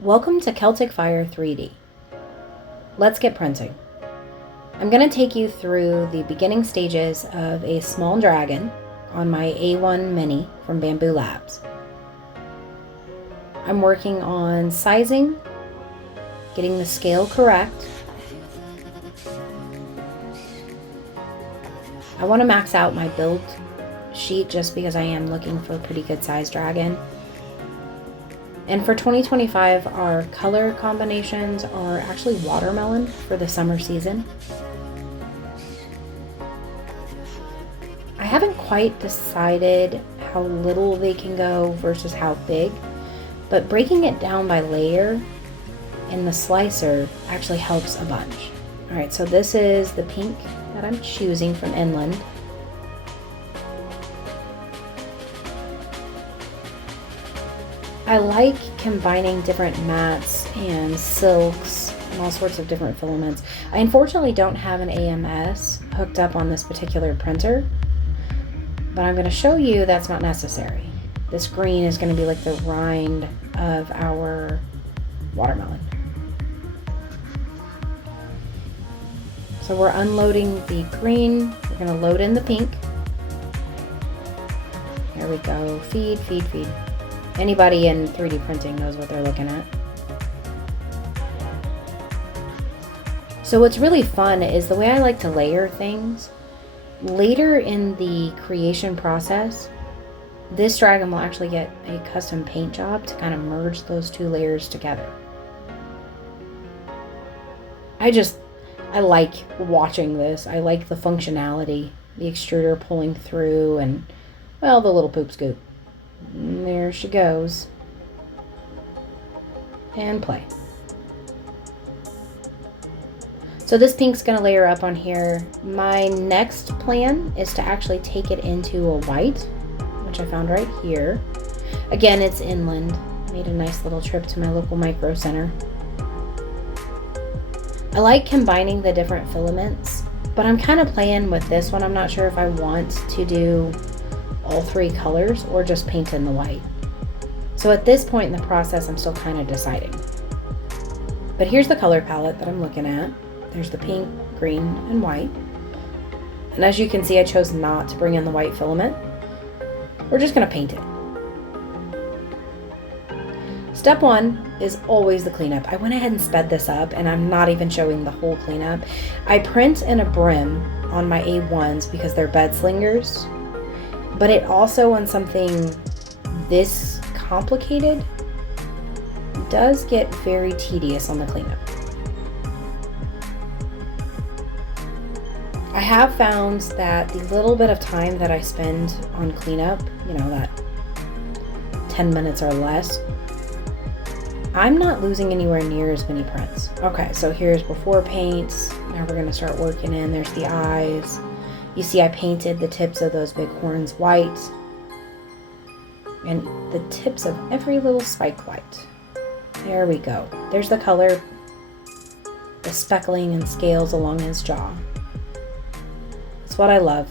Welcome to CelticFire3D. Let's get printing. I'm going to take you through the beginning stages of a small dragon on my A1 Mini from Bamboo Labs. I'm working on sizing, getting the scale correct. I want to max out my build sheet just because I am looking for a pretty good sized dragon. And for 2025, our color combinations are actually watermelon for the summer season. I haven't quite decided how little they can go versus how big, but breaking it down by layer in the slicer actually helps a bunch. All right, so this is the pink that I'm choosing from Inland. I like combining different mattes and silks and all sorts of different filaments. I unfortunately don't have an AMS hooked up on this particular printer, but I'm going to show you that's not necessary. This green is going to be like the rind of our watermelon. So we're unloading the green, we're going to load in the pink. There we go, feed, feed, feed. Anybody in 3D printing knows what they're looking at. So what's really fun is the way I like to layer things. Later in the creation process, this dragon will actually get a custom paint job to kind of merge those two layers together. I like watching this. I like the functionality, the extruder pulling through, and well, the little poop scoop. And there she goes. And play. So this pink's going to layer up on here. My next plan is to actually take it into a white, which I found right here. Again, it's Inland. I made a nice little trip to my local micro center. I like combining the different filaments, but I'm kind of playing with this one. I'm not sure if I want to do all three colors or just paint in the white. So at this point in the process, I'm still kind of deciding. But here's the color palette that I'm looking at. There's the pink, green, and white. And as you can see, I chose not to bring in the white filament. We're just gonna paint it. Step one is always the cleanup. I went ahead and sped this up, and I'm not even showing the whole cleanup. I print in a brim on my A1s because they're bed slingers. But it also, on something this complicated, does get very tedious on the cleanup. I have found that the little bit of time that I spend on cleanup, that 10 minutes or less, I'm not losing anywhere near as many prints. Okay, so here's before paints. Now we're gonna start working in. There's the eyes. You see I painted the tips of those big horns white and the tips of every little spike white. There we go. There's the color, the speckling and scales along his jaw. That's what I love.